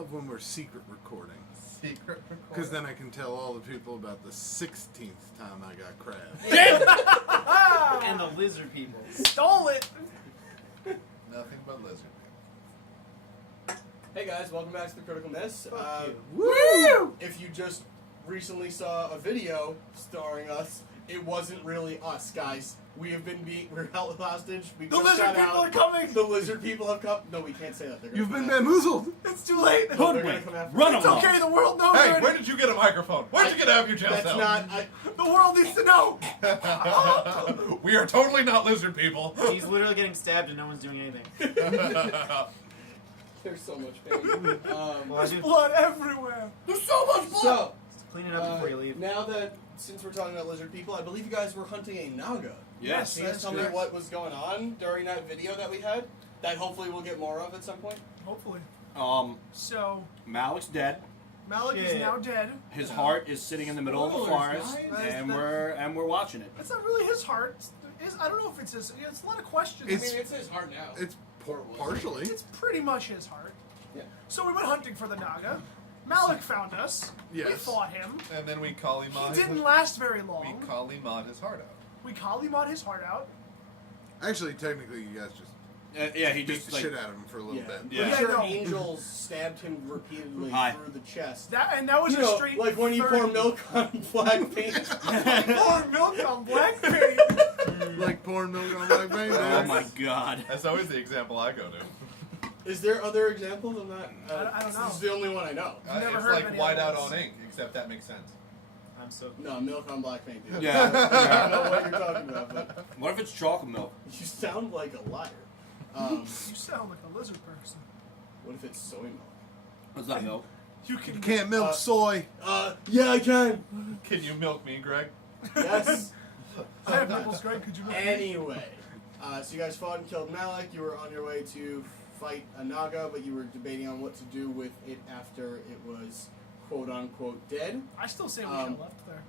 love when we're secret recording. Secret recording. Because then I can tell all the people about the 16th time I got crabbed. And the lizard people. Stole it! Nothing but lizard. Hey guys, welcome back to The Critical Miss. Woo! If you just recently saw a video starring us, it wasn't really us, guys. We're held hostage. We The just lizard got people out. are coming! The lizard people have come. No, we can't say that. They're gonna You've come been after- bamboozled! It's too late! They're gonna Hoodwink. come after Run us. It's okay, the world knows Hey, already. where did you get a microphone? Where did you get out of your jail That's cell? not. The world needs to know! We are totally not lizard people. He's literally getting stabbed and no one's doing anything. There's so much pain. There's blood everywhere! There's so much blood! So, Clean it up before you leave. now that, since we're talking about lizard people, I believe you guys were hunting a naga. Yes. Can you guys tell me what was going on during that video that we had? That hopefully we'll get more of at some point. Hopefully. So, So, Malok's dead. Malok is Shit. now dead. His heart is sitting in the middle of the Spoilers, forest, guys. and we're watching it. It's not really his heart. I don't know if it's his. It's a lot of questions. It's- it's his heart now. It's partially. It's pretty much his heart. Yeah. So we went hunting for the Naga. Malok found us. We Yes. fought him. And then we call him He on didn't last very We long. call him on his heart out. We Kali-mod his heart out. Actually, technically, you guys just Yeah, he beat just the like shit out of him for a little bit. Yeah. Pretty sure no. angels stabbed him repeatedly Aye. through the chest. That was You a know, straight. like when you 30. pour milk on black paint. Pour milk on black paint. Like pouring milk on black paint. oh my god. That's always the example I go to. Is there other examples of that? I don't know. This is the only one I know. Never It's heard of like any white out others. on ink, except that makes sense. I'm so. No, milk on black paint, dude. Yeah. I don't know what you're talking about, but What if it's chocolate milk? you sound like a liar. You sound like a lizard person. What if it's soy milk? What's that milk? You can. You can't milk Uh, soy. Yeah, I can. Can you milk me, Greg? Yes. I have nipples, Greg. Could you milk me? Anyway, so you guys fought and killed Malok. You were on your way to fight a Naga, but you were debating on what to do with it after it was quote-unquote dead. I still say we should have left there.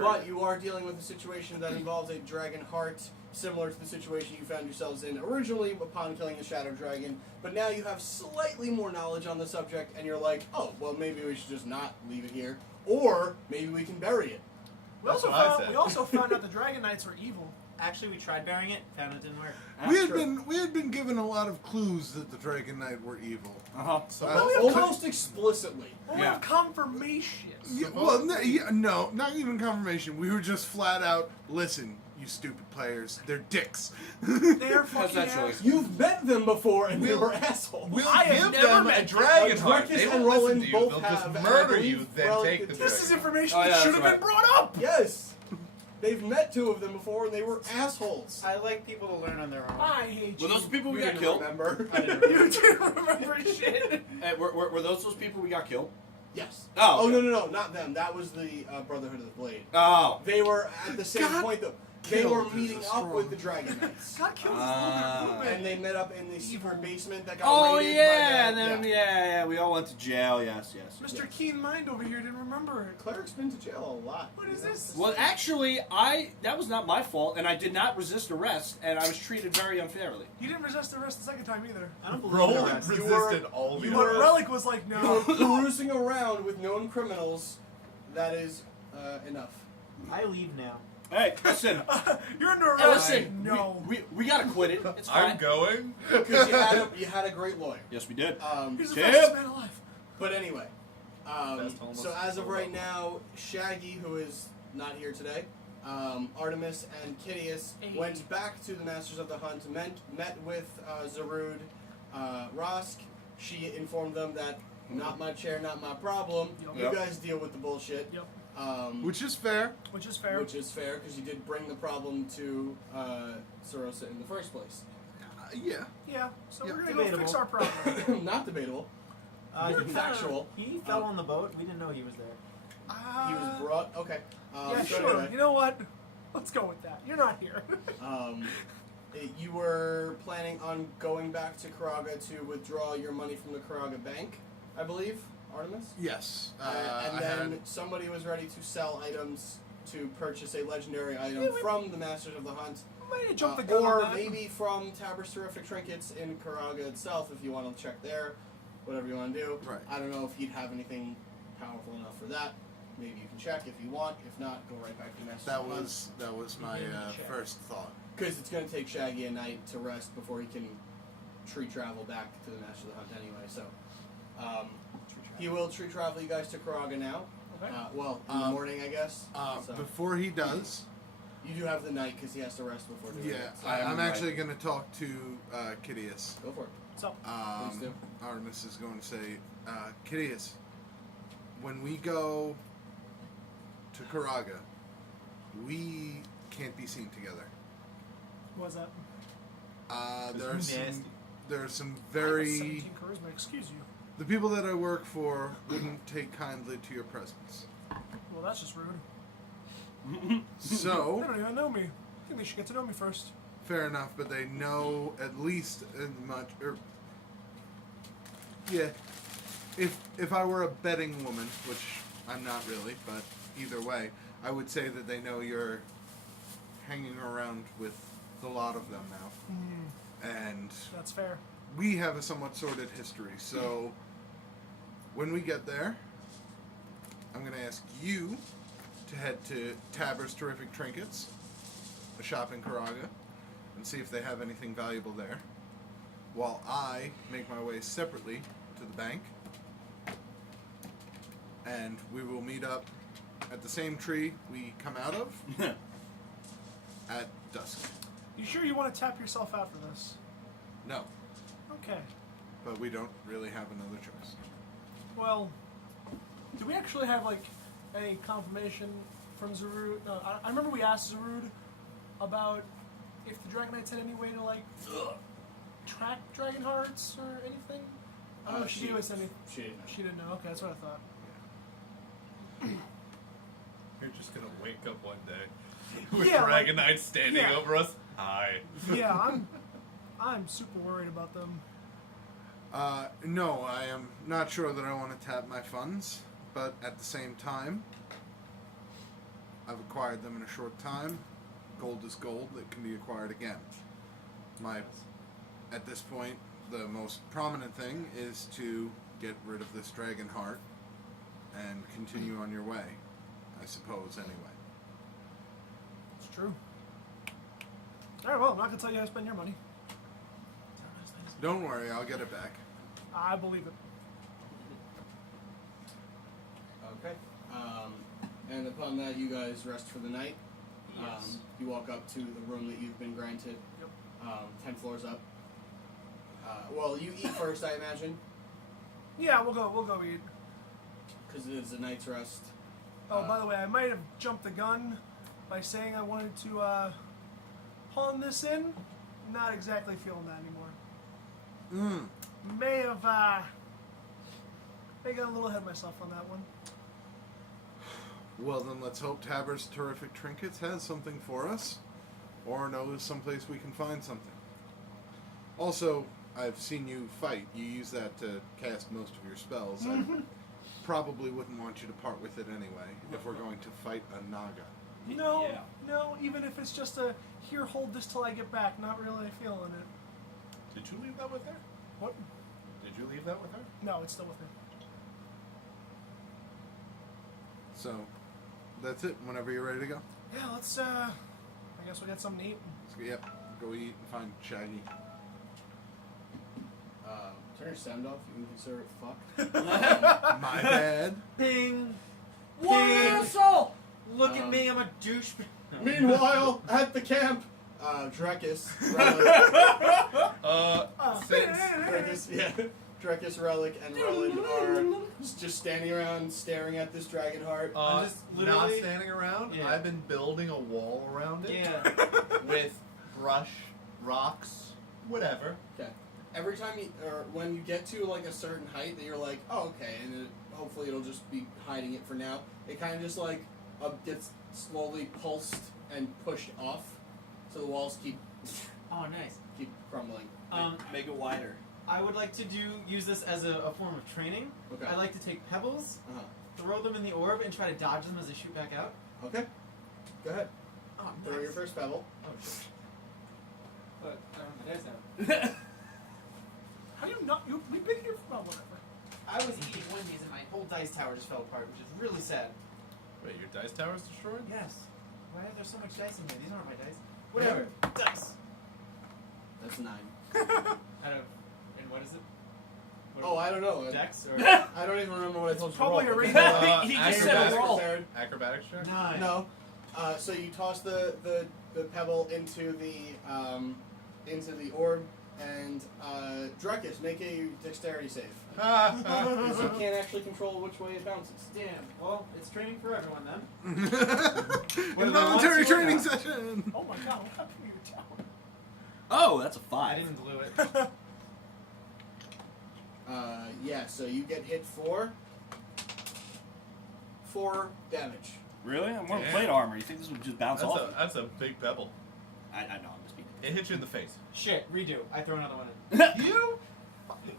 But you are dealing with a situation that involves a dragon heart, similar to the situation you found yourselves in originally upon killing the shadow dragon. But now you have slightly more knowledge on the subject, and you're like, oh, well, maybe we should just not leave it here, or maybe we can bury it. That's what I said. We also found out the Dragon Knights were evil. Actually, we tried burying it, found it didn't work. We had been given a lot of clues that the Dragon Knight were evil. Uh-huh. Almost explicitly. Well, Yeah. we have confirmation. Yeah, well, no, not even confirmation. We were just flat out, listen, you stupid players, they're dicks. They're fucking Essentially. assholes. You've met them before, and they We'll- were assholes. We'll I have give never them met a dragon Drekas heart. They and won't listen Ruland to you. both They'll have, just and I murder believe you, then Rellik take the did- dragon This is heart. information Oh, yeah, that should that's have been brought up. Yes. They've met two of them before, and they were assholes. I like people to learn on their own. I hate Were you. those the people we You got didn't killed? remember. I didn't You didn't remember shit. Were those people we got killed? Yes. Oh, okay. no, not them. That was the Brotherhood of the Blade. Oh. They were at the same God point, though. They killed were is meeting a up strong- with the Dragon Knights. God kills us a little bit. And they met up in the secret basement that got Oh raided yeah, by and then yeah, we all went to jail. Yes. Mr. Keen Mind over here didn't remember it. Cleric's been to jail a lot. What is this? Well, actually, that was not my fault, and I did not resist arrest, and I was treated very unfairly. You didn't resist the rest the second time either. I don't believe in Roland arrest. resisted all the But arrests. Rellik was like, You were no. perusing around with known criminals. That is enough. I leave now. Hey, listen, You're under hey, arrest. listen, No. we gotta quit it. It's fine. I'm going. Because you had a great lawyer. Yes, we did. He's the Chip. fastest man alive. But anyway, Best homeless so as of in the right world. now, Shaggy, who is not here today, Artemis and Kitteus Hey. went back to the Masters of the Hunt, met with Zarud, Rosk. She informed them that not my chair, not my problem. Yep. You guys deal with the bullshit. Yep. Which is fair. Which is fair. Which is fair because you did bring the problem to Sarosa in the first place. Yeah. Yeah. So Yeah. we're gonna go Debatable. fix our problem. Not debatable. He Factual. He fell on the boat. We didn't know he was there. He was brought. Okay. Yeah, so sure. anyway, You know what? Let's go with that. You're not here. You were planning on going back to Karaga to withdraw your money from the Karaga bank, I believe, Artemis? Yes. And I then had- somebody was ready to sell items to purchase a legendary item Yeah, we- from the Masters of the Hunt. Might have jumped the gun Or on that. maybe from Taber's Terrific Trinkets in Karaga itself, if you want to check there. whatever you want to do. Right. I don't know if he'd have anything powerful enough for that. Maybe you can check if you want. If not, go right back to Master. That was my first thought. Because it's going to take Shaggy a night to rest before he can tree travel back to the Master of the Hunt anyway. So he will tree travel you guys to Karaga now. Okay. In the morning, I guess. So Before he does, you do have the night because he has to rest before doing it. So I'm actually going to talk to Kitteus. Go for it. So, Please do. Artemis is going to say, Kitteus, when we go to Karaga, we can't be seen together. what was that? There are some I have very 17 charisma. Excuse you. the people that I work for wouldn't take kindly to your presence. Well, that's just rude. They So don't even know me. I think they should get to know me first. fair enough, but they know at least as much. Yeah, if I were a betting woman, which I'm not really, but either way, I would say that they know you're hanging around with the lot of them now, and That's fair. we have a somewhat sordid history. So when we get there, I'm going to ask you to head to Taber's Terrific Trinkets, a shop in Karaga, and see if they have anything valuable there, while I make my way separately to the bank, and we will meet up at the same tree we come out of at dusk. You sure you want to tap yourself out for this? No, Okay. but we don't really have another choice. Well, do we actually have like any confirmation from Zarud? No, I remember we asked Zarud about if the Dragon Knights had any way to like track dragon hearts or anything. I don't know if she gave us any. She didn't know. She didn't know. Okay, that's what I thought. You're just gonna wake up one day with Yeah, Dragon Knights standing yeah. over us. Hi. Yeah, I'm super worried about them. No, I am not sure that I want to tap my funds, but at the same time, I've acquired them in a short time. Gold is gold that can be acquired again. At this point, the most prominent thing is to get rid of this dragon heart and continue on your way, I suppose, anyway. It's true. Alright, well, I'm not going to tell you how to spend your money. Don't worry, I'll get it back. I believe it. Okay. And upon that, you guys rest for the night. Yes. You walk up to the room that you've been granted. Yep. 10 floors up. Well, you eat first, I imagine, Yeah, we'll go eat. because it is a night's rest. Oh, by the way, I might have jumped the gun by saying I wanted to pawn this in. Not exactly feeling that anymore. May have got a little ahead of myself on that one. Well, then let's hope Taber's Terrific Trinkets has something for us, or knows someplace we can find something. Also, I've seen you fight. You use that to cast most of your spells. I probably wouldn't want you to part with it anyway, if we're going to fight a Naga. No, Yeah. no, even if it's just a, here, hold this till I get back, not really feeling it. Did you leave that with her? What? Did you leave that with her? No, it's still with me. So, that's it. Whenever you're ready to go. Yeah, let's, I guess we'll get something to eat. So, yep, go eat and find Shaggy. Turn your sound off. You can consider it fuck. My bad. Bing. What Bing. asshole! Look at me, I'm a douche. Meanwhile, at the camp, Drekas, Drekas, Rellik, and Ruland are just standing around staring at this dragon heart. I'm just Not literally- standing around. Yeah. I've been building a wall around it Yeah. with brush, rocks, whatever. Okay. Every time you, or when you get to like a certain height that you're like, oh, okay, and hopefully it'll just be hiding it for now. It kind of just like gets slowly pulsed and pushed off, so the walls keep Oh, nice. crumbling. Make it wider. I would like to use this as a form of training. Okay. I like to take pebbles, Uh-huh. throw them in the orb, and try to dodge them as they shoot back out. Okay. Go ahead. Oh, Throw nice. your first pebble. Oh, shit. But, my dice now. How do you not? We've been here for about whatever. dice tower just fell apart, which is really sad. Wait, your dice tower's destroyed? Yes. Why are there so much dice in here? These aren't my dice. Whatever. Dice. That's 9. Out of, and what is it? What Oh, I don't know. Dex or I don't even remember what I told you. to Probably roll. a rating. He just said acrobatics. a roll. Prepared. Acrobatics check? 9. No. So you toss the pebble into the orb, and Drekas, make a dexterity save. Because you can't actually control which way it bounces. Damn. Well, it's training for everyone then. Involuntary want to or training not? session. Oh my god, what happened to your tower? Oh, that's a I 5. didn't glue it. Yeah, so you get hit for 4 damage. Really? I'm wearing Damn. plate armor. You think this would just bounce off? That's a big pebble. I know. I'm just being. It hits you in the face. Shit, redo. I throw another one in. You?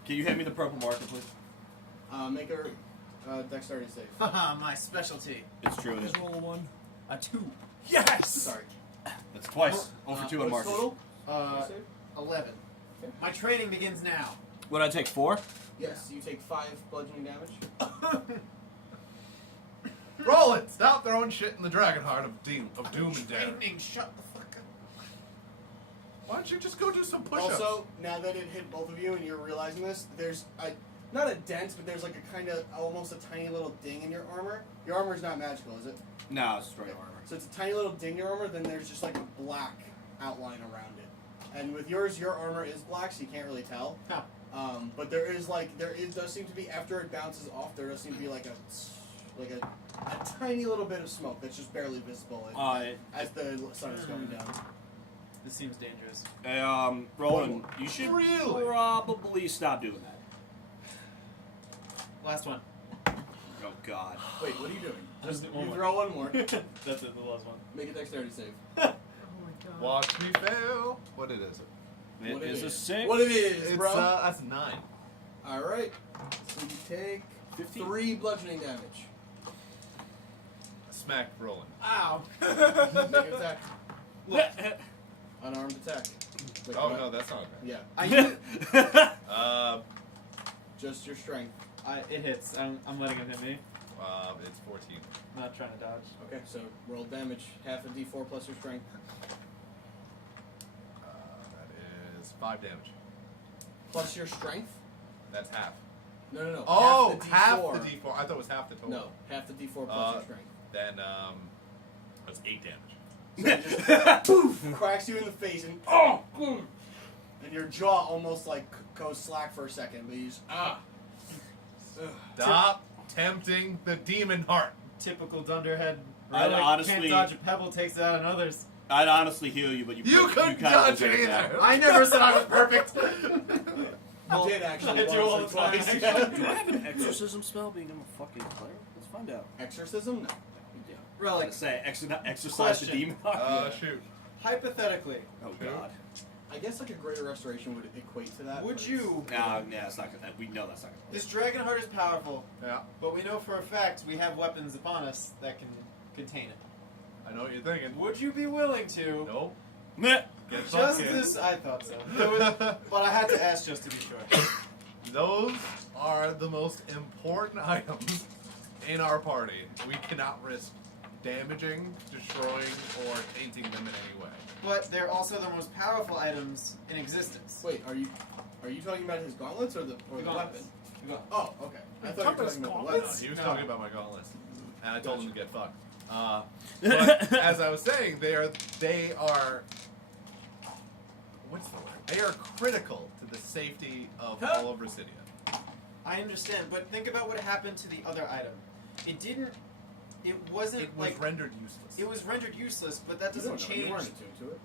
Can you hand me the purple marker, please? Make a dexterity save. Haha, my specialty. It's true. It is. Just roll a 1. A 2. Yes! Sorry. That's twice. Over 2 on what's markers. total? Uh, Save? 11. Okay. My training begins now. What did I take? 4? Yes, you take 5 bludgeoning damage. Roll it! Stop throwing shit in the dragon heart of doom and terror. Training, shut the fuck up. Why don't you just go do some push-ups? Also, now that it hit both of you and you're realizing this, there's not a dent, but there's like a kind of almost a tiny little ding in your armor. Your armor's not magical, is it? No, it's straight armor. So it's a tiny little ding in your armor, then there's just like a black outline around it. And with yours, your armor is black, so you can't really tell. Huh. But does seem to be, after it bounces off, there does seem to be like a tiny little bit of smoke that's just barely visible as the sun is going down. This seems dangerous. Roland, you should Really? probably stop doing that. Last one. Oh God. Wait, what are you doing? Just One you more. throw one more. That's it, the last one. Make a dexterity save. Oh my god. Watch me fail. What it is? What It is a 6. What it is, It's bro. that's 9. All right. So you take 15. 3 bludgeoning damage. Smack rolling. Ow. Make an attack. Yeah. Unarmed attack. Wait, Oh what? no, that's not right. Yeah. Just your strength. It hits. I'm letting it hit me. It's 14. I'm not trying to dodge. Okay, so roll damage. Half a d4 plus your strength. That is 5 damage. Plus your strength? That's half. No. Oh, half half the the d4. D4. I thought it was half the total. No, half the d4 plus your strength. Then that's 8 damage. So it just poof, cracks you in the face and and your jaw almost like goes slack for a second, but you just Ugh. Stop tempting the demon heart. Typical dunderhead. I'd Rellik honestly- can't dodge a pebble, takes it out on others. I'd honestly heal you, but you couldn't kinda dodge deserve it that. either. I never said I was perfect. You did actually I do all once the or time, twice. actually. Do I have an exorcism spell being I'm a fucking player? Let's find out. Exorcism? No. Yeah. Relic. Like say, exercise the Question. demon. Shoot. Hypothetically, Oh God. I guess like a greater restoration would equate to that. would but you? No, yeah, it's not gonna. We know that's not gonna. This dragon heart is powerful, Yeah. but we know for a fact we have weapons upon us that can contain it. I know what you're thinking. Would you be willing to? Nope. Meh. Get Just fucked in. this, I thought so. But I had to ask just to be sure. Those are the most important items in our party. We cannot risk damaging, destroying, or tainting them in any way. But they're also the most powerful items in existence. Wait, are you talking about his gauntlets or the weapon? Gauntlets. Oh, okay. I thought you were Compass talking about the gauntlets? weapon. He was No. talking about my gauntlets, and I told him to get fucked. But as I was saying, they are what's the word? They are critical to the safety of all of Residia. I understand, but think about what happened to the other item. It wasn't It was like rendered useless. it was rendered useless, but that You doesn't don't know, change. You weren't attuned to it.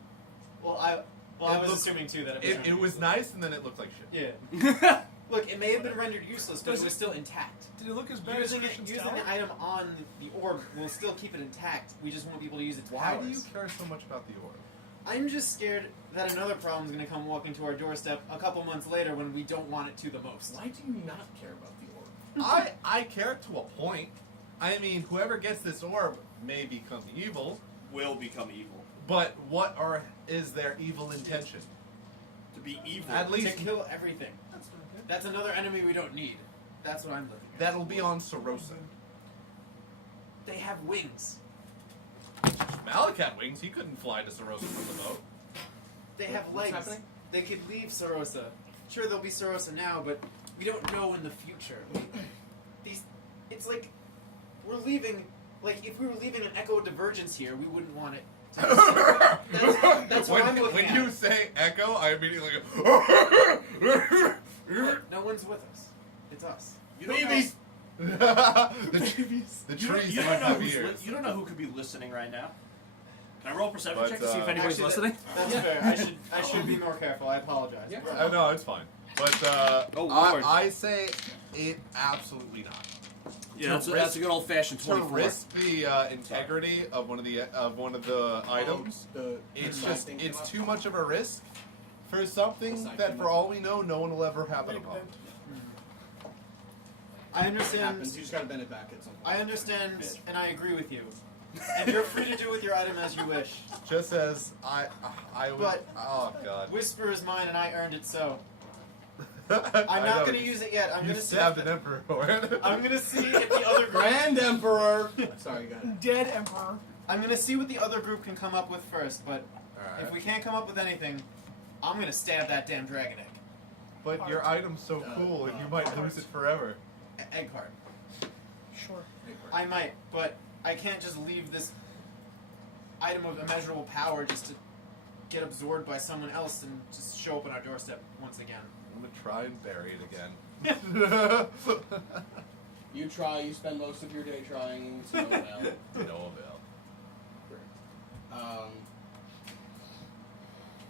Well, I It was looked- assuming too that it was. It was nice, and then it looked like shit. Yeah. Look, it may have been rendered useless, but Does it was it- still intact. Did it look as bad as Using Christian's the tower? item on the orb will still keep it intact. We just won't be able to use its Why powers. do you care so much about the orb? I'm just scared that another problem's going to come walking to our doorstep a couple months later when we don't want it to the most. Why do you not care about the orb? I care to a point. I mean, whoever gets this orb may become evil, Will become evil. but is their evil intention? To be evil. At least To kill everything. That's another enemy we don't need. That's what I'm looking at. That'll be on Sarosa. They have wings. Malok had wings. He couldn't fly to Sarosa from the boat. They have What's legs. happening? They could leave Sarosa. Sure, they'll be Sarosa now, but we don't know in the future. It's like we're leaving. Like if we were leaving an echo divergence here, we wouldn't want it. That's what I'm looking when at. you say echo, I immediately go. No one's with us. It's us. You don't Babies. The trees You don't don't know have who's ears. you don't know who could be listening right now. Can I roll a perception But, check to see if anybody's actually, listening? That's fair. I should be more careful. I apologize. Yeah. I know it's fine, but Oh, Lord. I say it absolutely not. Yeah, that's a good old fashioned To 24. risk the integrity of one of the items, it's just thing it's came up. too much of a risk for something Side that, came for up. all we know, no one will ever happen upon. I It understand. happens. You just gotta bend it back at some point. I understand, and I agree with you. And you're free to do with your item as you wish. Just as I would. But- oh god. Whisper is mine, and I earned it so. I'm I'm not going to use it yet. I'm You going to stabbed an emperor for it. I'm going to see if the other group. Grand Emperor. Sorry, go ahead. Dead Emperor. I'm going to see what the other group can come up with first. But Alright. if we can't come up with anything, I'm going to stab that damn dragon egg. But your item's so cool, and you might lose it forever. Egg heart. Sure. I might, but I can't just leave this item of immeasurable power just to get absorbed by someone else and just show up on our doorstep once again. I'm gonna try and bury it again. You try. You spend most of your day trying. To no avail. No avail.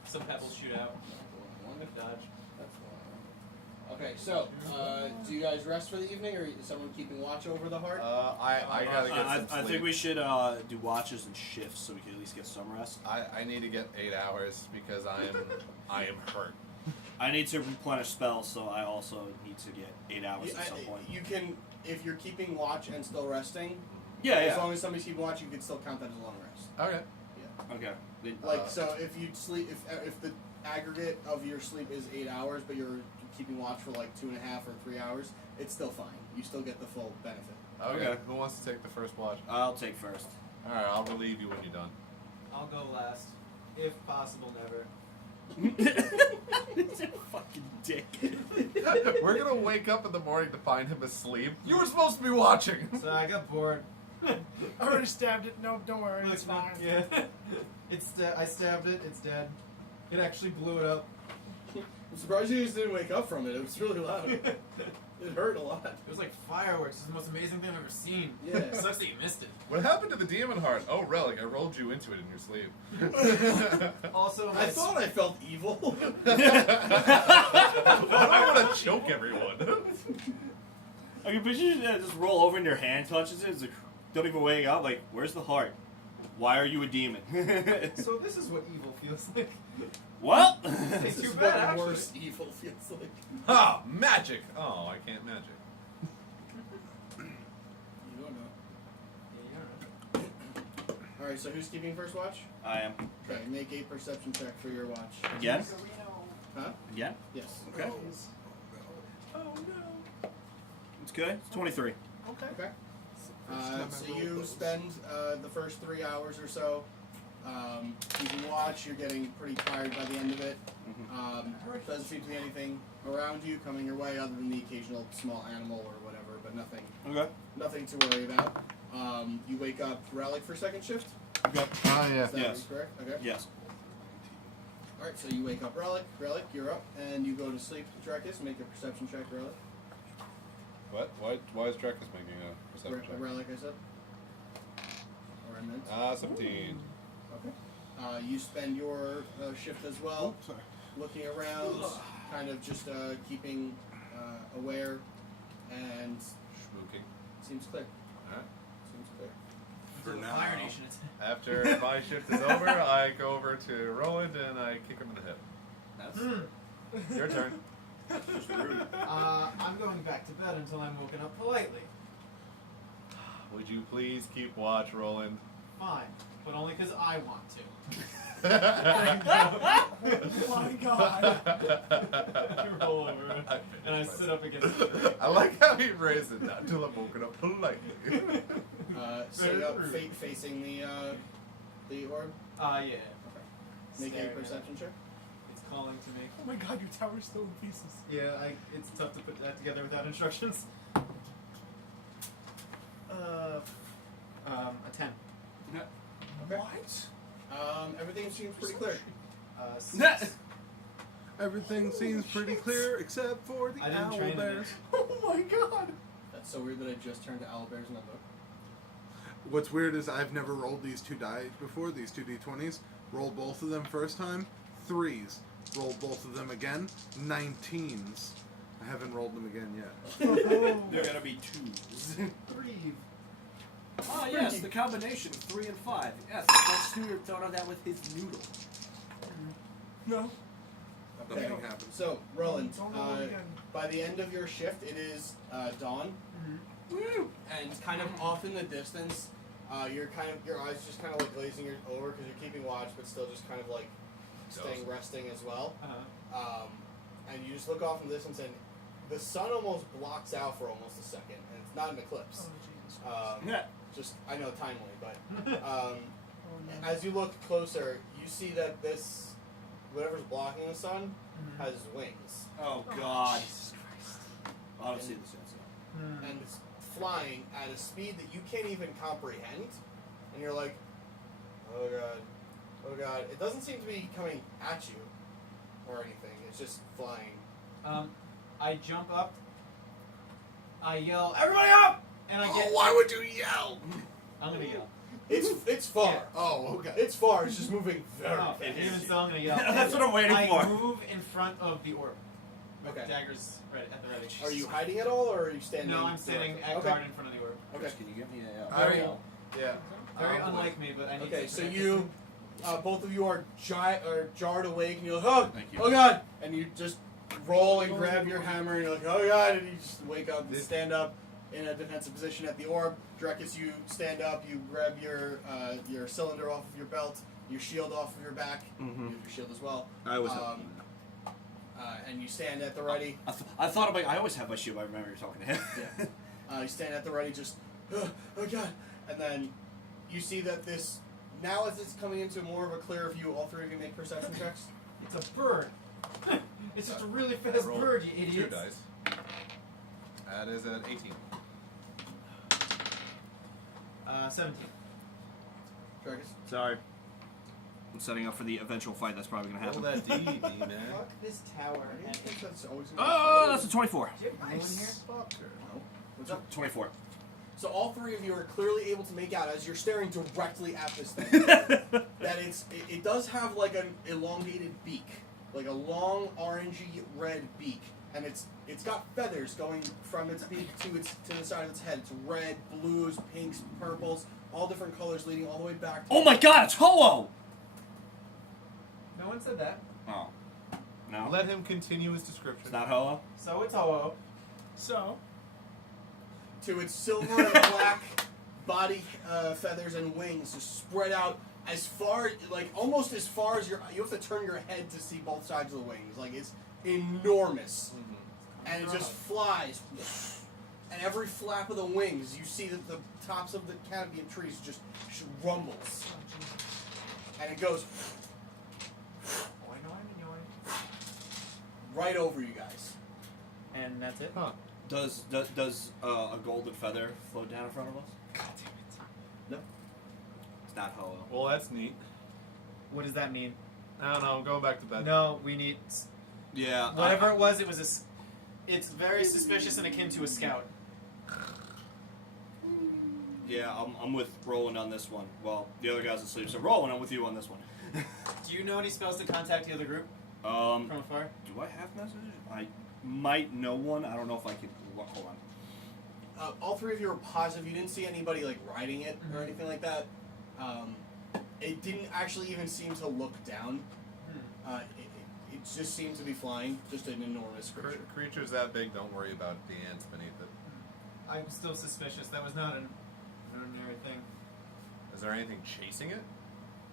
Some pebbles shoot out. Dodge. Okay, so do you guys rest for the evening, or is someone keeping watch over the heart? I gotta get some I sleep. think we should do watches and shifts so we can at least get some rest. I need to get 8 hours because I am hurt. I need to replenish spells, so I also need to get 8 hours You- at some point. You can, if you're keeping watch and still resting. Yeah, As yeah. long as somebody's keeping watch, you can still count that as a long rest. Okay. Okay. Then- Like so, if you sleep, if the aggregate of your sleep is 8 hours, but you're keeping watch for like 2.5 or 3 hours, it's still fine. You still get the full benefit. Okay. Okay. Who wants to take the first watch? I'll take first. All right, I'll relieve you when you're done. I'll go last. If possible, never. It's a fucking dick. We're gonna wake up in the morning to find him asleep. You were supposed to be watching. So I got bored. I already stabbed it. No, don't worry. It's fine. Yeah. I stabbed it. It's dead. It actually blew it up. I'm surprised you just didn't wake up from it. It was really loud. It hurt a lot. It was like fireworks. It's the most amazing thing I've ever seen. Yeah. It sucks that you missed it. What happened to the demon heart? Oh, Rellik, I rolled you into it in your sleep. Also, I thought I felt evil. I want to choke everyone. I can picture you just roll over and your hand touches it. It's like, don't even wake up. Like, where's the heart? Why are you a demon? So this is what evil feels like. Well, This too is bad, what actually. worse evil feels like. Ha! Magic! Oh, I can't magic. You don't know. Alright, so who's keeping first watch? I am. Okay, make a perception check for your watch. Again? Huh? Again? Yes. Okay. Oh no. It's good. It's 23. Okay. Okay. So you spend the first 3 hours or so keeping watch. You're getting pretty tired by the end of it. Doesn't seem to be anything around you coming your way other than the occasional small animal or whatever, but nothing to worry about. You wake up Rellik for second shift. Oh, yeah. Is that Yes. correct? Okay. Yes. Alright, so you wake up Rellik. Rellik, you're up, and you go to sleep. Drekas, make a perception check, Rellik. What? Why is Drekas making a perception check? Rellik, I said. Or I meant. 17. Okay. You spend your shift as well, looking around, kind of just keeping aware, and Schmooking. seems clear. Alright. Seems clear. For now. Fire Nation. After my shift is over, I go over to Ruland and I kick him in the hip. That's Your turn. just rude. I'm going back to bed until I'm woken up politely. Would you please keep watch, Roland? Fine, but only because I want to. Oh my god. You roll over, and I sit it up against the I like how he raised it down until I'm woken up politely. Stand up, facing the orb. Yeah. Make a Staring at it. perception check. It's calling to me. Oh my god, your tower's still in pieces. Yeah, it's tough to put that together without instructions. A 10. Okay. What? Everything seems pretty clear. 6. Everything seems pretty clear except for the I didn't owl train him bears. Oh my god. That's so weird that I just turned to owlbear's number. What's weird is I've never rolled these two die before, these two d20s. Rolled both of them first time, 3s. Rolled both of them again, 19s. I haven't rolled them again yet. They're gonna be 2s. 3. Ah, yes, the combination of 3 and 5. Yes, that student thought of that with his noodle. No. Nothing happens. So, Roland, Don't roll again. by the end of your shift, it is dawn, Woo! and kind of off in the distance, your eyes just kind of like glazing over because you're keeping watch, but still just kind of like staying resting as well. And you just look off in the distance, and the sun almost blocks out for almost a second, and it's not an eclipse. Oh, Jesus Christ. Yeah. Just I know timely, but Oh, no. as you look closer, you see that this whatever's blocking the sun has wings, Oh, God. Jesus Christ. I don't see the sense of and it's flying at a speed that you can't even comprehend, and you're like, oh god, oh god. It doesn't seem to be coming at you or anything. It's just flying. I jump up. I yell, "Everybody up!" And I get. why would you yell? I'm gonna yell. It's far. Yeah. Oh, okay. It's far. It's just moving very Oh, fast. even so, I'm gonna yell. That's what I'm waiting I for. move in front of the orb. With Okay. daggers ready, at the ready. Are you hiding at all, or are you standing? No, I'm standing directly? at Okay. guard in front of the orb. Okay. Can you get me a... Very, Yeah. very I'll unlike me, but I need Okay, to so protect you, both of you are jarred awake, and you're like, oh, Thank you. oh god, and you just roll and grab your hammer, and you're like, oh god, and you just wake up and stand up in a defensive position at the orb. Drekas, you stand up, you grab your cylinder off of your belt, your shield off of your back, you have your shield as well. I was... And you stand at the ready. I thought about... I always have my shield. I remember you talking to him. Yeah. You stand at the ready, just, oh god, and then you see that this, now as it's coming into more of a clearer view, all three of you make perception checks. It's a bird. It's just a really fast Roll bird, you 2 idiot. dice. That is at 18. 17. Drekas. Sorry. I'm setting up for the eventual fight that's probably going to Roll happen. that D, man. Fuck this tower. I And think that's always gonna Oh, that's a 24. do you have glue in here? No. What's up? 24. So all three of you are clearly able to make out as you're staring directly at this thing that it does have like an elongated beak, like a long orangey red beak, and it's got feathers going from its beak to the side of its head. It's red, blues, pinks, purples, all different colors leading all the way back. To Oh my god, it's Ho-Oh! No one said that. Oh. No? Let him continue his description. It's not Ho-Oh? So it's Ho-Oh. So, to its silver and black body feathers and wings just spread out as far, like almost as far as you have to turn your head to see both sides of the wings. Like it's enormous, and it just flies. And every flap of the wings, you see that the tops of the canopy of trees just rumbles, and it goes right over you guys. And that's it? Huh. Does a golden feather float down in front of us? God damn it. No. It's not Ho-Oh. Well, that's neat. What does that mean? I don't know. I'm going back to bed. No, we need... Yeah. Whatever it was it's very suspicious and akin to a scout. Yeah, I'm with Roland on this one. Well, the other guy's asleep, so Roland, I'm with you on this one. Do you know any spells to contact the other group From afar? Do I have messages? I might know one. I don't know if I can. Hold on. All three of you are positive. You didn't see anybody like riding it or anything like that. It didn't actually even seem to look down. It just seemed to be flying, just an enormous creature. Creatures that big, don't worry about the ants beneath it. I'm still suspicious. That was not an ordinary thing. Is there anything chasing it?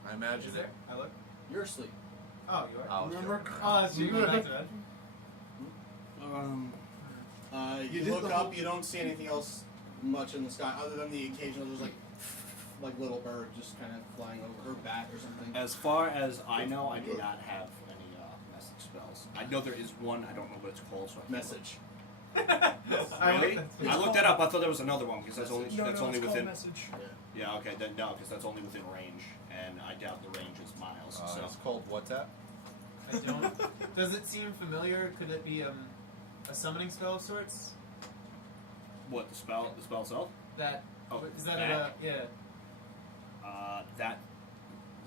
I imagine Is there? I look. You're asleep. Oh, you are? Oh, Remember? Oh, so you went back to that? You did look the up, whole- you don't see anything else much in the sky other than the occasional just like little bird just kind of flying over, or bat or something. As far as I know, I do not have any message spells. I know there is one. I don't know what it's called. So I can't Message. Really? I looked that up. I thought there was another one because that's only No, that's no, only it's called within. message. Yeah, okay, then no, because that's only within range, and I doubt the range is miles. So It's called WhatsApp. I don't. Does it seem familiar? Could it be a summoning spell of sorts? what the spell itself? That Oh, is that that. yeah. That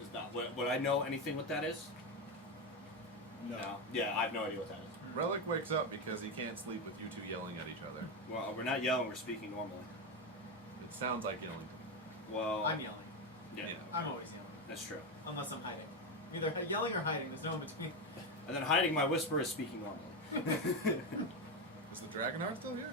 is not. Would I know anything what that is? No. Yeah, I have no idea what that is. Rellik wakes up because he can't sleep with you two yelling at each other. Well, we're not yelling. We're speaking normally. It sounds like yelling. Well, I'm yelling. yeah, I'm always yelling, that's true. unless I'm hiding. Either yelling or hiding. There's no in between. And then hiding my whisper is speaking normally. Is the Dragonheart still here?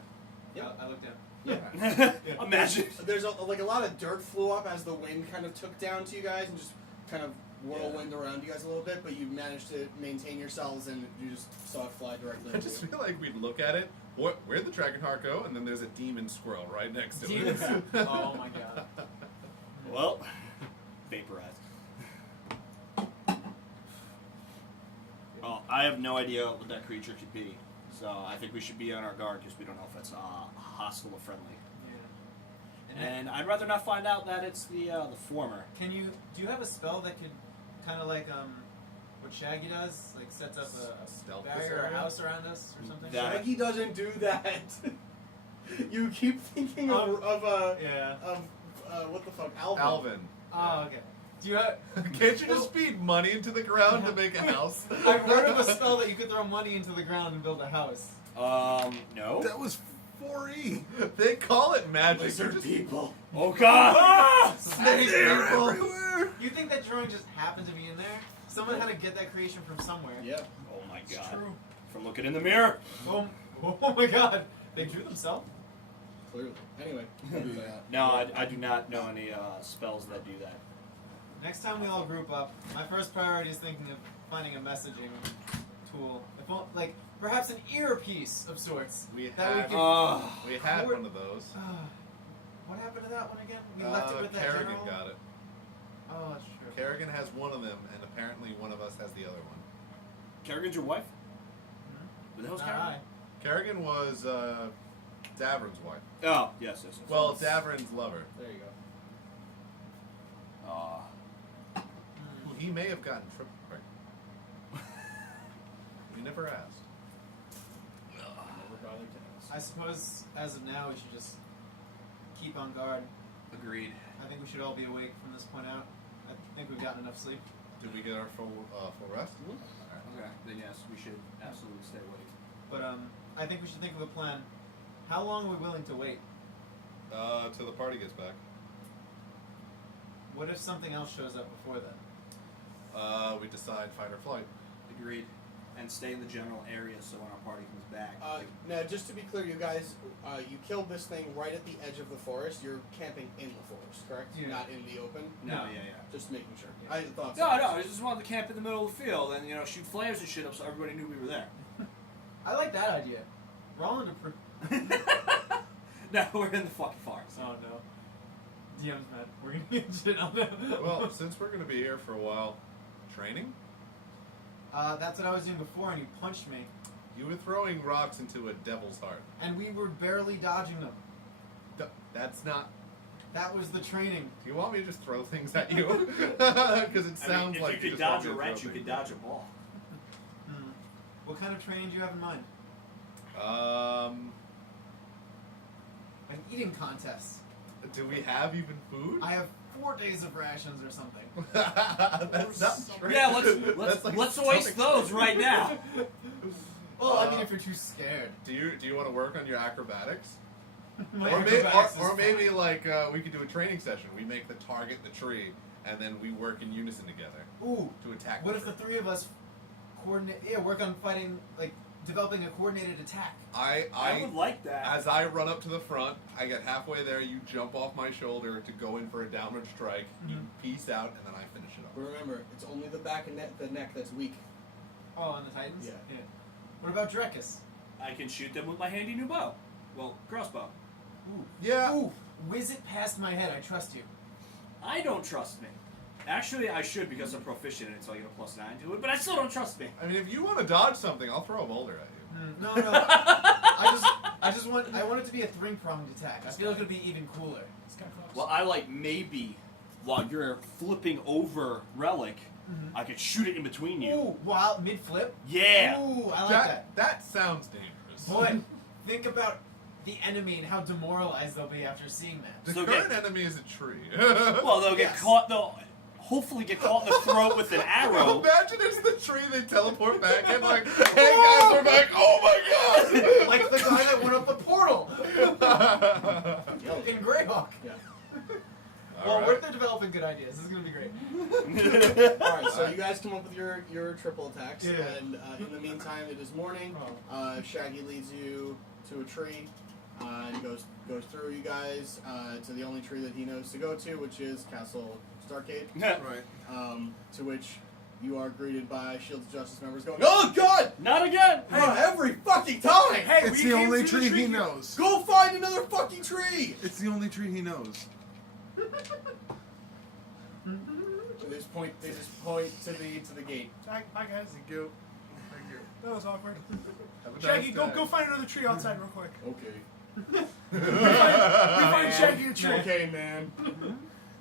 Yeah, I looked down. Yeah. Imagine. There's a lot of dirt flew up as the wind kind of took down to you guys and just kind of whirlwind around you guys a little bit, but you managed to maintain yourselves and you just saw it fly directly I into just you. feel like we'd look at it. Where'd the Dragonheart go? And then there's a demon squirrel right next to Demons. it. Oh my god. Well, vaporized. Well, I have no idea what that creature could be, so I think we should be on our guard because we don't know if it's hostile or friendly. Yeah. And I'd rather not find out that it's the former. Do you have a spell that could kind of like what Shaggy does, like sets up a Stealth barrier this or a area? house around us or something? That- Shaggy doesn't do that. You keep thinking Yeah. of what the fuck, Alvin. Alvin. Oh, okay. Do you have? Can't you just feed money into the ground to make a house? I've heard of a spell that you could throw money into the ground and build a house. No. That was 4E. They call it magic. Lizard Just- people. Oh God! Snake They're people. everywhere. You think that drawing just happened to be in there? Someone had to get that creation from somewhere. Yeah. Oh my It's God! true. From looking in the mirror. Oh my god. They drew themselves? Clearly. Anyway. No, I do not know any spells that do that. Next time we all group up, my first priority is thinking of finding a messaging tool. Like, perhaps an earpiece of sorts. We That we had, can- we had one of those. What happened to that one again? We left it with that Kerrigan general? got it. Oh, that's true. Kerrigan has one of them, and apparently one of us has the other one. Kerrigan's your wife? Mhm. Who the hell's Not Kerrigan? I. Kerrigan was Davern's wife. Oh, yes. Well, Davern's lover. There you go. Who he may have gotten triple pregnant. We never asked. Never bothered to ask. I suppose, as of now, we should just keep on guard. Agreed. I think we should all be awake from this point out. I think we've gotten enough sleep. Did we get our full rest? Okay, then yes, we should absolutely stay awake. But I think we should think of a plan. How long are we willing to wait? Till the party gets back. What if something else shows up before then? We decide fight or flight. Agreed. And stay in the general area so when our party comes back. Now, just to be clear, you guys, you killed this thing right at the edge of the forest. You're camping in the forest, correct? Yeah. Not in the open? No, No. yeah. Just making sure. Yeah. I thought so. No, I just wanted to camp in the middle of the field and, shoot flares and shit up so everybody knew we were there. I like that idea. Roland approved. No, we're in the fucking forest. Oh no. DM's mad. We're gonna get shit on them. Well, since we're going to be here for a while, training? That's what I was doing before, and you punched me, You were throwing rocks into a devil's heart. and we were barely dodging them. That's not... That was the training. Do you want me to just throw things at you? Because it sounds if like you could just want dodge me a to wrench, throw you could things. dodge a ball. What kind of training do you have in mind? An eating contest. Do we have even food? I have 4 days of rations or something. That's not true. Yeah, That's like let's stomach waste those right now. Well, I mean, if you're too scared. Do you want to work on your acrobatics? My Or acrobatics is maybe fine. like we could do a training session. We make the target the tree, and then we work in unison together Ooh, to attack. what the if the tree. three of us coordinate? Yeah, work on fighting, like developing a coordinated attack. I would like that. As I run up to the front, I get halfway there. You jump off my shoulder to go in for a downward strike. You peace out, and then I finish it But up. remember, it's only the back and the neck that's weak. Oh, on the Titans. Yeah. What about Drekas? I can shoot them with my handy new bow. Well, crossbow. Yeah. Ooh, whiz it past my head. I trust you. I don't trust me. Actually, I should because I'm proficient in it, so I get a +9 to it. But I still don't trust me. I mean, if you want to dodge something, I'll throw a boulder at you. No. I want it to be a three-pronged attack. I feel like it'd be even cooler. It's kind of close. Well, I like maybe while you're flipping over Rellik, I could shoot it in between you. Ooh, while mid-flip? Yeah. Ooh, I like that. That sounds dangerous. Boy, think about the enemy and how demoralized they'll be after seeing that. The So current enemy is a tree. Well, they'll get Yes. caught. They'll hopefully get caught in the throat with an arrow. Imagine it's the tree they teleport back in, like, hey guys, we're back. Oh my god! Like the guy that went up the portal in Greyhawk. Yeah. Well, Alright. we're developing good ideas. This is gonna be great. Alright, so you guys come up with your triple attacks, Yeah. and in the meantime, it is morning. Shaggy leads you to a tree, and goes through you guys to the only tree that he knows to go to, which is Castle Starcade. Right. To which you are greeted by Shields of Justice members going, "Oh God! Not again. Every fucking time! Hey, It's we the came only through the tree he tree. knows. Go find another fucking tree!" It's the only tree he knows. They just point to the gate. Bye, guys. Thank you. Thank you. That was awkward. Have a Shaggy, nice day. go find another tree outside real quick. Okay. We find Shaggy a tree. Okay, man.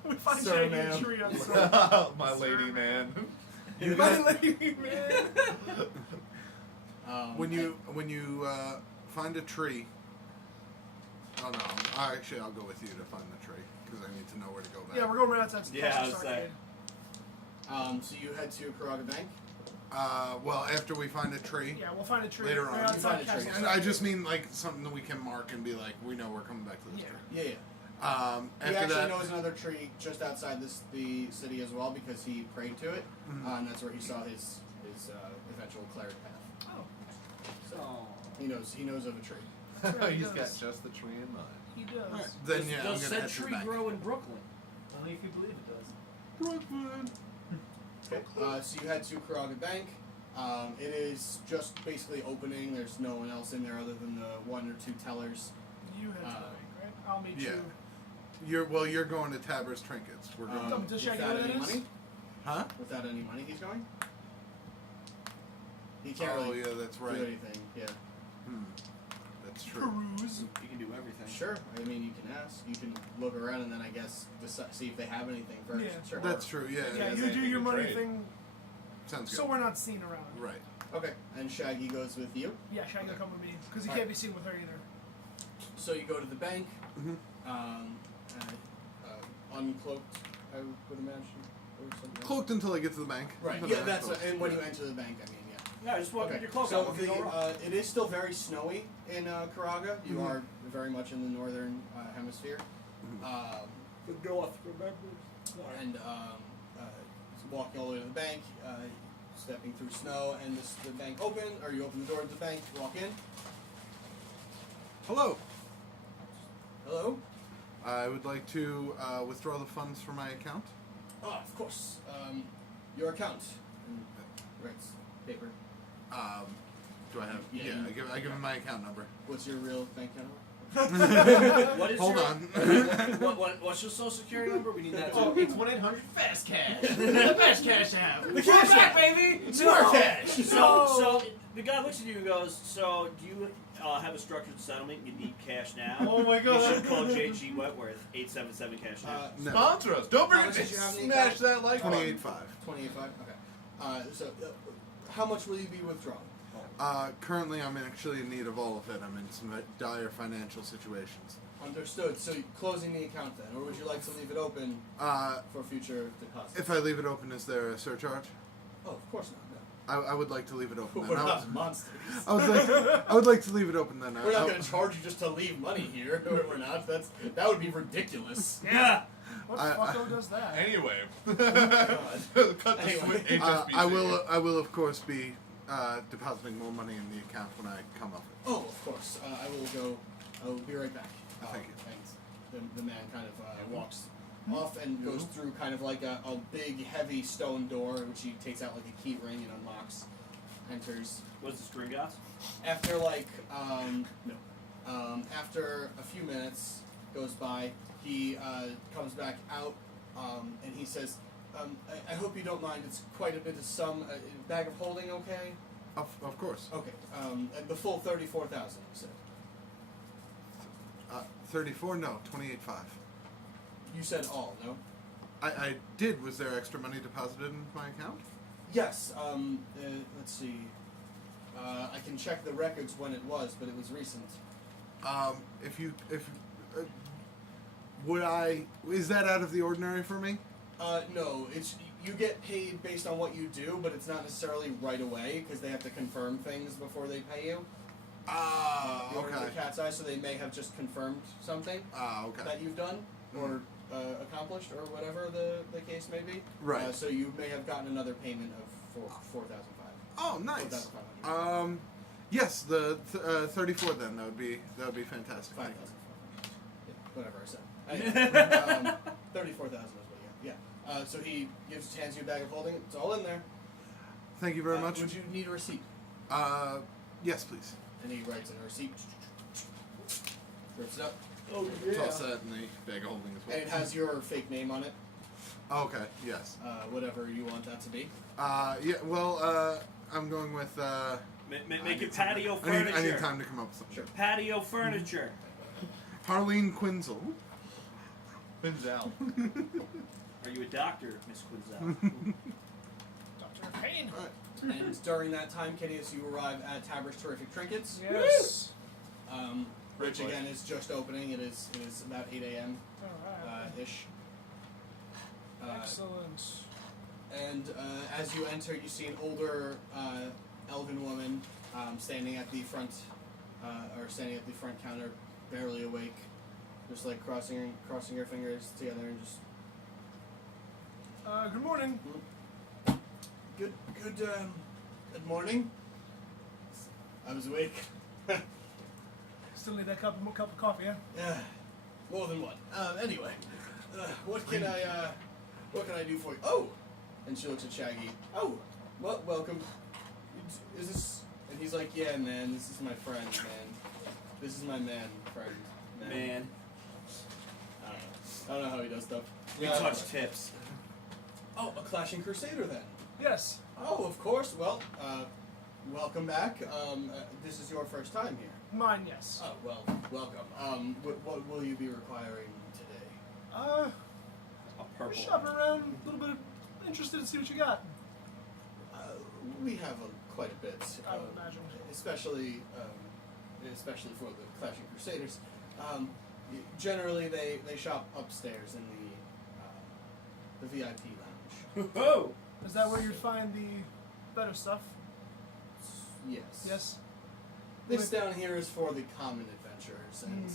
We find Sir, Shaggy a ma'am. tree outside. My lady, Sir, man. You My guys, lady, man. when you find a tree. Oh no! Actually, I'll go with you to find the tree because I need to know where to go back. Yeah, we're going right outside. Yeah, I Castle was saying. Starcade. So you head to Karaga Bank. Well, after we find a tree. Yeah, we'll find a tree Later right on. outside You find a tree. Castle And I Starcade. just mean like something that we can mark and be like, we know we're coming back to this Yeah. tree. Yeah. He After actually that, knows another tree just outside the city as well because he prayed to it, and that's where he saw his eventual cleric path. Oh, So Oh. he knows of a tree. right, He's he got does. just the tree in mind. he does. Alright, then yeah, I'm Does gonna said head to the tree back. grow in Brooklyn? Only if you believe it does. Brooklyn. Okay. So you head to Karaga Bank. It is just basically opening. There's no one else in there other than the one or two tellers. You head to the bank, right? I'll meet Yeah. you. You're going to Taber's Trinkets. We're going. Does Shaggy know without what any that is? money? Huh? Without any money, he's going. He can't Oh really yeah, that's do right. anything. Yeah. That's true. Peruse. You can do everything. Sure. I mean, you can ask. You can look around and then I guess see if they have anything first. Yeah. Sure. That's true. Yeah. Yeah, Yeah, you they do can your money trade. thing, Sounds good. so we're not seen around. Right. Okay. And Shaggy goes with you. Yeah, Shaggy will come with me because he Alright. can't be seen with her either. So you go to the bank. Mhm. Uncloaked, I would imagine, or something. Cloaked until I get to the bank. Right. Then Yeah. I'm That's cloaked. and when you enter the bank, I mean, yeah. Yeah, just walk with your cloak So on. What can go wrong? it is still very snowy in Karaga. You Mhm. are very much in the northern hemisphere. The north, remember? And walking all the way to the bank, stepping through snow, and the bank open, or you open the door of the bank, walk in. Hello. Hello? I would like to withdraw the funds from my account. Oh, of course. Your account. And writes paper. Do I have? Yeah, Yeah. you- I give him my account number. What's your real bank account? What is Hold your, on. what's your social security number? We need that Oh, too. it's 1-800-FAST CASH. The Fast Cash app. The Cash back, App. baby. It's your cash. So the guy looks at you and goes, "So do you have a structured settlement? You need cash now." Oh my You god. should call JG Wentworth 877 cash now. No. Sponsor us. Don't How forget much to did you have in the smash account? that like button. 28.5. 28.5? Okay. So, how much will you be withdrawing? Currently, I'm actually in need of all of it. I'm in some dire financial situations. Understood. So, you're closing the account then, or would you like to leave it open for future deposits? If I leave it open, is there a surcharge? Oh, of course not. I would like to leave it open. No. Then. We're not monsters. I would like to leave it open then. We're not going to charge you just to leave money here. We're not. That would be ridiculous. Yeah. What I- fucko does that? Anyway. God. Cut the Anyway. switch. HSBC. I will of course be depositing more money in the account when I come off it. Oh, of course. I will be right back. Thank you. And the man kind of walks off and goes through kind of like a big, heavy stone door, which he takes out like a key ring and unlocks. Enters. What's the string got? After like, no. After a few minutes goes by, he comes back out and he says, I hope you don't mind. It's quite a bit of sum. Bag of holding, okay? Of course. Okay. The full 34,000. You said. 34? No, 28.5. You said all, no? I did. Was there extra money deposited in my account? Yes. Let's see. I can check the records when it was, but it was recent. Is that out of the ordinary for me? No. It's you get paid based on what you do, but it's not necessarily right away because they have to confirm things before they pay you. Ah, You're in okay. the cat's eye, so they may have just confirmed something Ah, okay. that you've done or accomplished or whatever the case may be. Right. So you may have gotten another payment of $4,500. Oh, nice. 4,500. Yes, the 34 then. That would be fantastic. 5,000. Yeah, whatever I said. 34,000 is what you got. Yeah. So he hands you a bag of holding. It's all in there. Thank you very much. Would you need a receipt? Yes, please. And he writes in a receipt. Rips it up. Oh Toss that in the bag of holding as well. And it has your fake name on it. Okay. Yes. Whatever you want that to be. Yeah. Well, I'm going with. Make it patio I need furniture. time to come up with something. Sure. Patio furniture. Harleen Quinzel. Quinzel. Are you a doctor, Miss Quinzel? Dr. Payne. All right. And during that time, Kitteus, you arrive at Taber's Terrific Trinkets. Yes. Which again is just opening. It is about 8 a.m. Alright. Ish. Excellent. And as you enter, you see an older elven woman standing at the front counter, barely awake, just like crossing her fingers together and just. Good morning. Good morning. I was awake. Still need that cup of coffee, yeah? Yeah, more than one. Anyway, what can I do for you? Oh, and she looks at Shaggy. Oh, well, welcome. Is this? And he's like, yeah, man, this is my friend, man. This is my man, friend. Man. I don't know how he does stuff. We touch tips. Oh, a Clashing Crusader then. Yes. Oh, of course. Well, welcome back. This is your first time here. Mine, yes. Oh, well, welcome. What will you be requiring today? A We're purple. shopping around, a little bit interested to see what you got. We have quite a bit. I would imagine. Especially for the Clashing Crusaders. Generally, they shop upstairs in the VIP lounge. Oh! Is that where you'd find the better stuff? Yes. Yes. This down here is for the common adventurers, and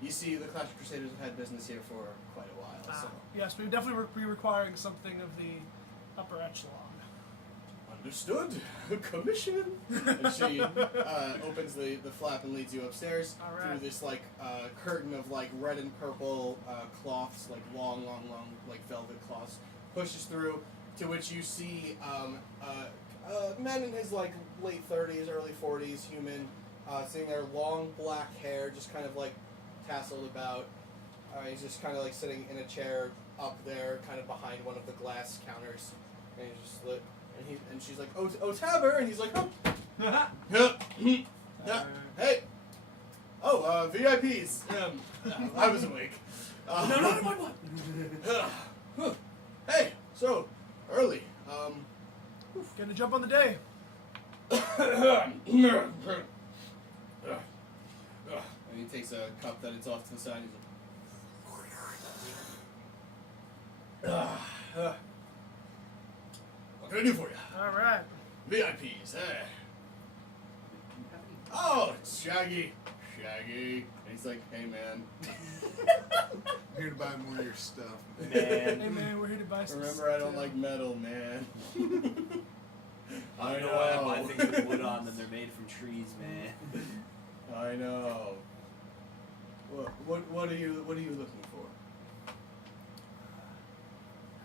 you see the Clash of Crusaders have had business here for quite a while. So Yes, we would definitely be requiring something of the upper echelon. understood. Commission. And she opens the flap and leads you upstairs All right. through this curtain of red and purple cloths, long like velvet cloths. Pushes through, to which you see a man in his late 30s, early 40s, human, sitting there, long black hair, just kind of tasseled about. He's just kind of sitting in a chair up there, kind of behind one of the glass counters, and he's just lit. And she's like, "Oh, Tabber," and he's like, "Oh, hey, VIPs." I was awake. No. Hey, so early. Getting a jump on the day. And he takes a cup that it's off to the side. He's like, what can I do for you? All right. VIPs, eh? Oh, it's Shaggy. And he's like, hey, man. I'm here to buy more of your stuff. Hey Man. man, we're here to buy some. Remember, I don't like metal, man. I know why I buy things with wood on them. They're made from trees, man. I know. What are you looking for?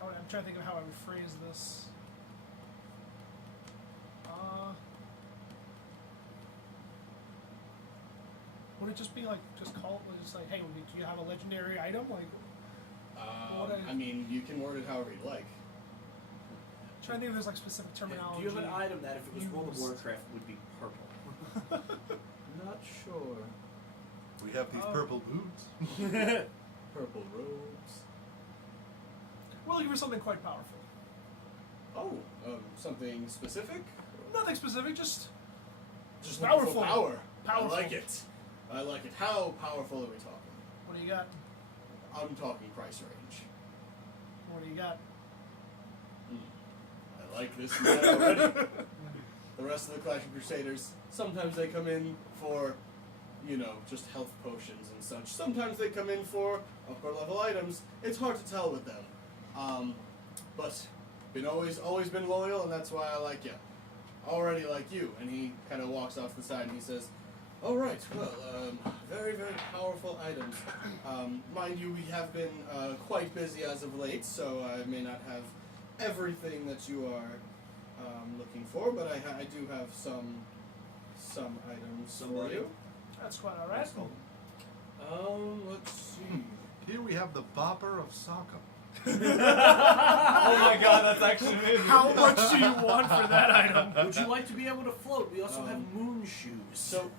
I'm trying to think of how I would phrase this. Would it just be like just call it just like, hey, do you have a legendary item? Like, I mean, you can word it however you like. trying to think if there's like specific terminology. Do you have an item that, if it was World of used? Warcraft, would be purple? Not sure. We have these Oh. purple boots. Purple robes. We're looking for something quite powerful. Oh, something specific? Nothing specific, just Just powerful. looking for power. Powerful. I like it. I like it. How powerful are we talking? what do you got? I'm talking price range. What do you got? I like this man already. The rest of the Clash of Crusaders, sometimes they come in for, just health potions and such. Sometimes they come in for upper level items. It's hard to tell with them. But always been loyal, and that's why I like you. Already like you. And he kind of walks off to the side and he says, all right, well, very, very powerful items. Mind you, we have been quite busy as of late, so I may not have everything that you are looking for, but I do have some items for you. That's quite alright. Let's see. Here we have the Bopper of Sockham. Oh my god, that's actually amazing. How much do you want for that item? Would you like to be able to float? We also have moon shoes. So,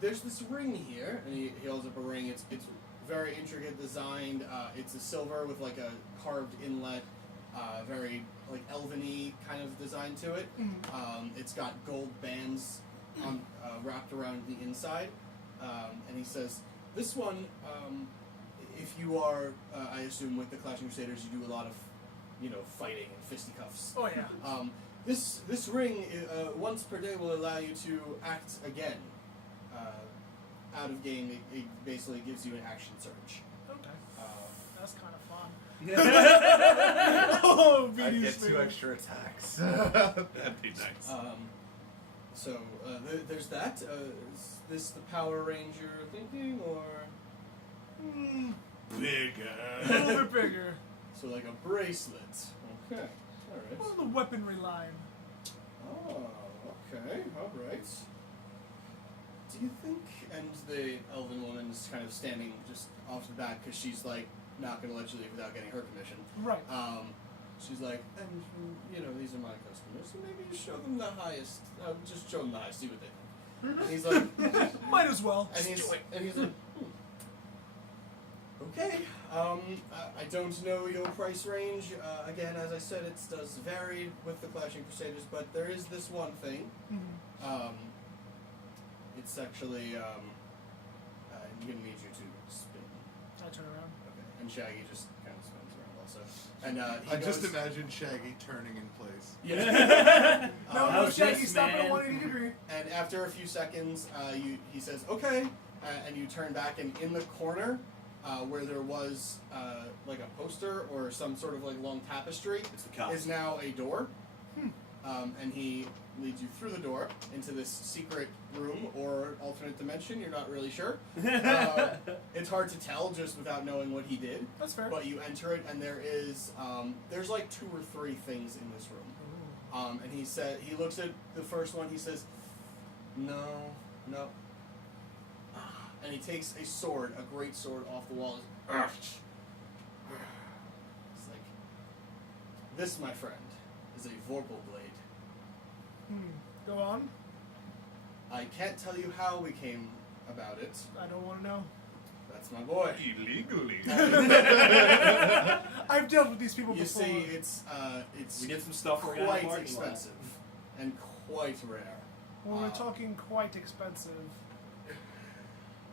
there's this ring here, and he holds up a ring. It's very intricate designed. It's a silver with like a carved inlet, very like elven-y kind of design to it. It's got gold bands wrapped around the inside, and he says, this one, if you are, I assume with the Clash of Crusaders, you do a lot of, fighting and fisticuffs. Oh yeah. This ring, once per day, will allow you to act again. Out of game, it basically gives you an action surge. Okay. That's kind of fun. Oh, I Beattie's get 2 finger. extra attacks. That'd be nice. So there's that. Is this the Power Range you're thinking, or A Bigger. little bit bigger. so like a bracelet? Okay, all On right. the weaponry line. Oh, okay, all right. Do you think? And the elven woman is kind of standing just off the bat because she's like not going to let you leave without getting her commission. Right. She's like, and these are my customers, so maybe you show them the highest. Just show them the highest, see what they think. And he's like, Might as well. and he's like, okay. I don't know your price range. Again, as I said, it does vary with the Clash of Crusaders, but there is this one thing. Mhm. It's actually, I'm gonna need you to spin. I turn around. Okay. And Shaggy just kind of spins around also. And he I just goes- imagine Shaggy turning in place. Yeah. No, no, how's Shaggy, this, stop at a man? 180 degree. And after a few seconds, he says, okay, and you turn back, and in the corner, where there was like a poster or some sort of like long tapestry, It's the cops. is now a door. And he leads you through the door into this secret room or alternate dimension, you're not really sure. It's hard to tell just without knowing what he did. That's fair. But you enter it, and there is, there's like 2 or 3 things in this room. And he looks at the first one, he says, no. And he takes a sword, a great sword off the wall. It's like, this, my friend, is a Vorpal blade. Go on. I can't tell you how we came about it. I don't want to know. That's my boy. Illegally. I've dealt with these people You before. see, it's We did some stuff for a guy in the quite parking lot. expensive and quite rare. Well, we're talking quite expensive.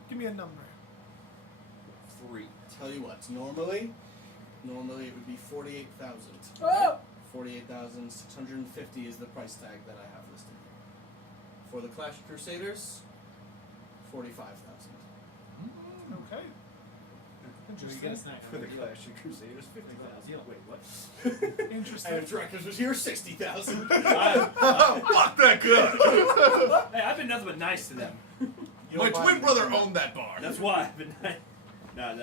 Give me a number. 3. Tell you what, normally it would be 48,000. Oh! 48,650 is the price tag that I have listed here. For the Clash of Crusaders, 45,000. Okay. Interesting. For the Clash of Crusaders, 50,000. Wait, what? Interesting. And if Drekas was here, 60,000. Fuck that good. Hey, I've been nothing but nice to them. You My don't twin mind- brother owned that bar. That's why I've been nice. No,